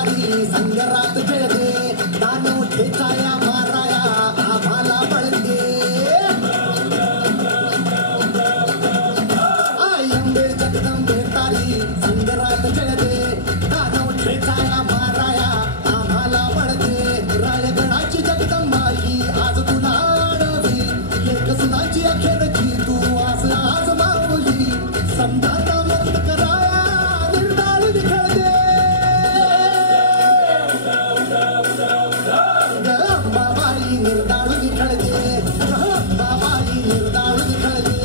बेतारी संगरात खेळते दानव ठेचाया माराया आम्हाला बळते आयंबे जगदंबे बेतारी संगरात खेळते दानव ठेचाया माराया आम्हाला बळते रायगडाची जगदंबाई आज तुला आडवी एक सुनाची अखेरची तू आज आज माऊली समजाता मुक्त कराया निर्दाळ निखळते अंबाबाई निर्दाळ निखळते अंबाबाई निर्दाळ निखळते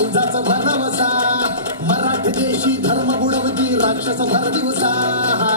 तुझाच भरवसा मराठी देशी धर्म बुडवती राक्षस भर दिवसा